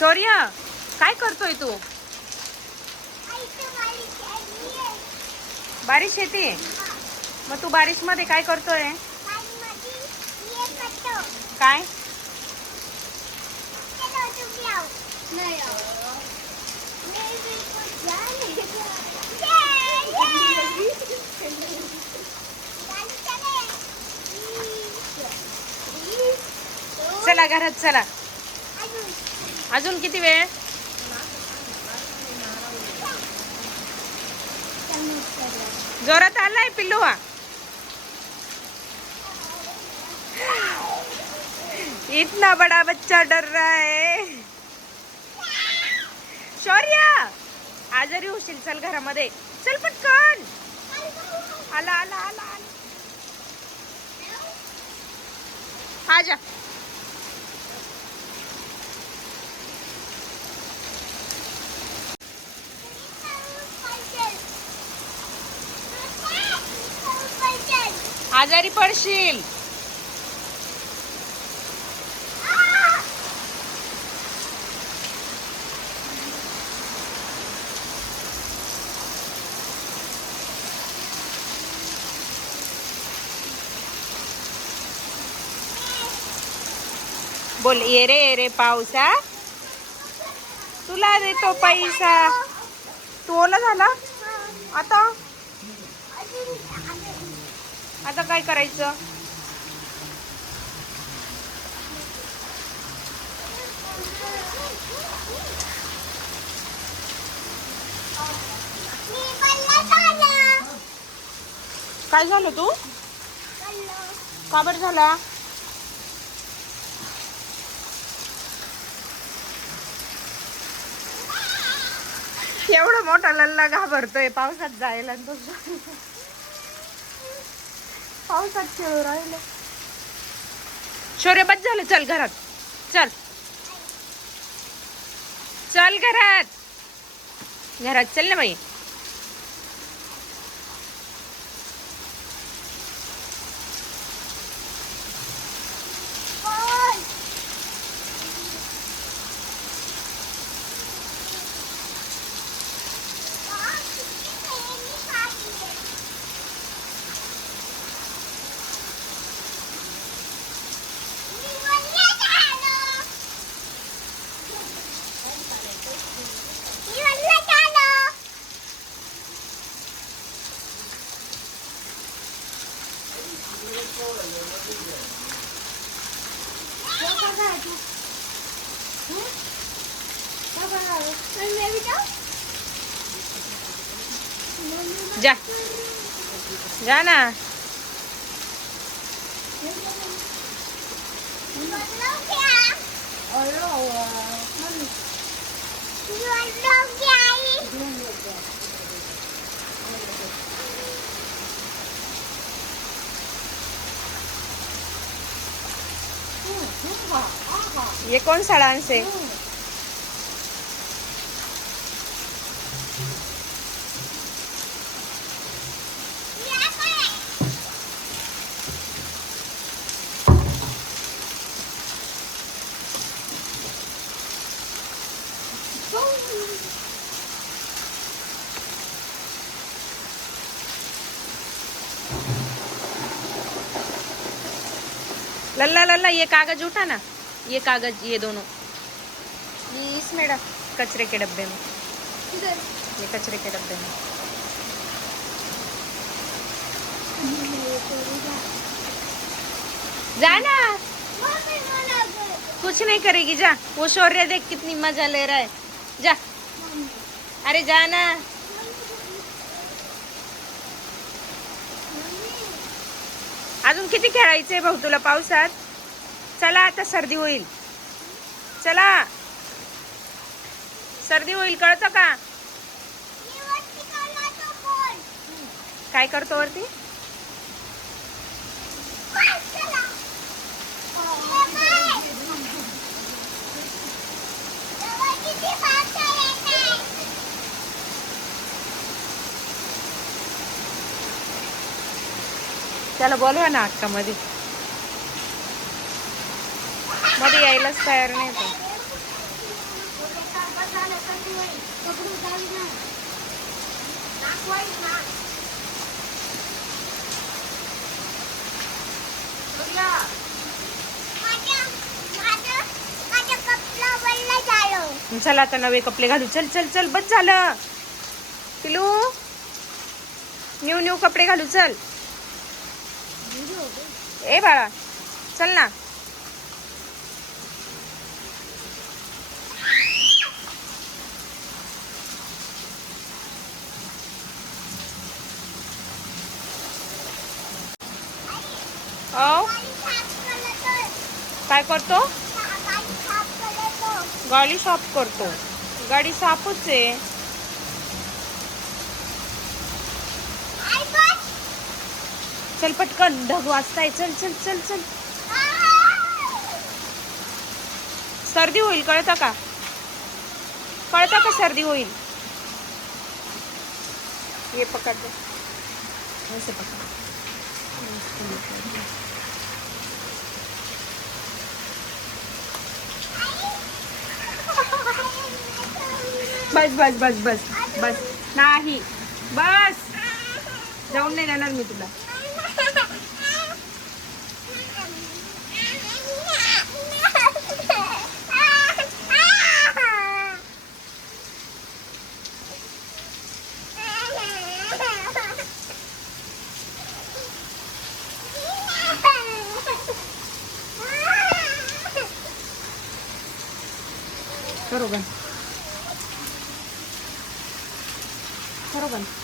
शौर्य काय करतोय तू? बारिश येते. मग तू बारिश मध्ये काय करतोय? काय? चला घरात चला. अजून किती वेळ? जोरात आलाय पिल्लूआ. इतना बड़ा बच्चा डर रहा है. शौर्य आजारी होशील. चल घरामध्ये चल पटकन. आला आला आला आला. हा जा. आजारी पडशील. बोल ये रे पावसा. तुला देतो पैसा. तू ओला झाला. आता काय करायचं? काय झालं तू? का बरं झाला? एवढा मोठा लल्ला घाबरतोय पावसात जायला. पावसात खेळू राहिलं. शौर्य बस झालं. चल घरात चल. चल घरात. घरात चल ना बाई. जा जा ना. ये कौन सा डांस है? लल्ला लल्ला ये कागज उठा ना. ये कागज ये दोनों इसमें डाल. कचरे के डब्बे में. ये कचरे के डब्बे में. जाना. कुछ नहीं करेगी. जा. वो शौर्य देख कितनी मजा ले रहा है. जा. अरे जाना. अजून किती खेळायचंय भाऊ तुला पावसात? चला आता सर्दी होईल. चला सर्दी होईल. कळतं का? काय करतो वरती? त्याला बोलवा ना अक्का. मध्ये यायलाच तयार नाही तो. चला आता नवे कपडे घालू. चल चल चल बस झालं. पिलू न्यू न्यू कपडे घालू. चल ए बाळा चल ना. ओ काय करतो? गाडी साफ करतो. गाडी साफच आहे. चल पटकन ढग वाजताय. चल चल चल चल. सर्दी होईल कळतं का? कळतं का सर्दी होईल? ये पकड़ दो. ऐसे पकड़. बस बस बस बस बस नाही बस. जाऊन नाही देणार मी तुला. करो बंद. करो बंद.